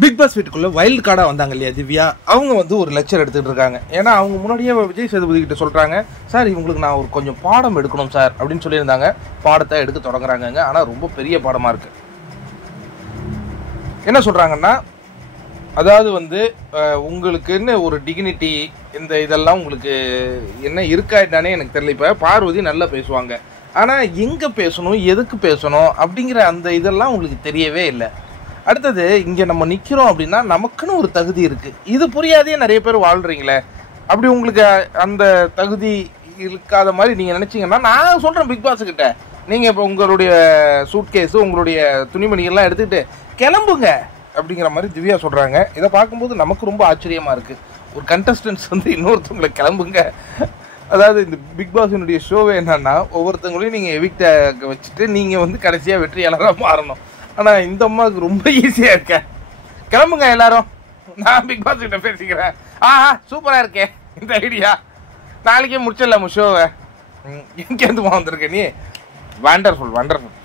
Big pass வீட்டுக்குள்ள wild கார்டா வந்தாங்க இல்லையா திவ்யா, அவங்க வந்து ஒரு லெக்சர் எடுத்துட்டு இருக்காங்க. ஏன்னா அவங்க முன்னாடியே விஜய் சேதுபதி கிட்ட சொல்றாங்க, சார் இவங்களுக்கு நான் ஒரு கொஞ்சம் பாடம் எடுக்கணும் சார் அப்படின்னு சொல்லியிருந்தாங்க. பாடத்தை எடுக்க தொடங்குறாங்க. ஆனா ரொம்ப பெரிய பாடமா இருக்கு. என்ன சொல்றாங்கன்னா, அதாவது வந்து உங்களுக்குன்னு ஒரு டிக்னிட்டி இந்த இதெல்லாம் உங்களுக்கு என்ன இருக்கா என்னன்னே எனக்கு தெரியல. இப்போ பார்வதி நல்லா பேசுவாங்க, ஆனால் எங்கே பேசணும் எதுக்கு பேசணும் அப்படிங்கிற அந்த இதெல்லாம் உங்களுக்கு தெரியவே இல்லை. அடுத்தது இங்கே நம்ம நிற்கிறோம் அப்படின்னா நமக்குன்னு ஒரு தகுதி இருக்குது. இது புரியாதே நிறைய பேர் வாழ்கிறீங்களே. அப்படி உங்களுக்கு அந்த தகுதி இருக்காத மாதிரி நீங்கள் நினச்சிங்கன்னா நான் சொல்கிறேன் பிக் பாஸுக்கிட்ட, நீங்கள் இப்போ உங்களுடைய சூட்கேஸு உங்களுடைய துணிமணிகள்லாம் எடுத்துக்கிட்டு கிளம்புங்க அப்படிங்கிற மாதிரி திவ்யா சொல்கிறாங்க. இதை பார்க்கும்போது நமக்கு ரொம்ப ஆச்சரியமாக இருக்குது. ஒரு கண்டஸ்டன்ஸ் வந்து இன்னொருத்தவங்களை கிளம்புங்க. அதாவது இந்த பிக் பாஸினுடைய ஷோவே என்னன்னா, ஒவ்வொருத்தவங்களையும் நீங்கள் எவிக்ட வச்சுட்டு நீங்கள் வந்து கடைசியாக வெற்றியாளராக மாறணும். ஆனால் இந்த அம்மாவுக்கு ரொம்ப ஈஸியாக இருக்க, கிளம்புங்க எல்லாரும், நான் பிக் பாஸ் கிட்ட பேசிக்கிறேன். சூப்பராக இருக்கேன் இந்த ஐடியா, நாளைக்கே முடிச்சிடலாம் ஷோவை. எங்கேருந்து வந்திருக்க நீ? Wonderful wonderful.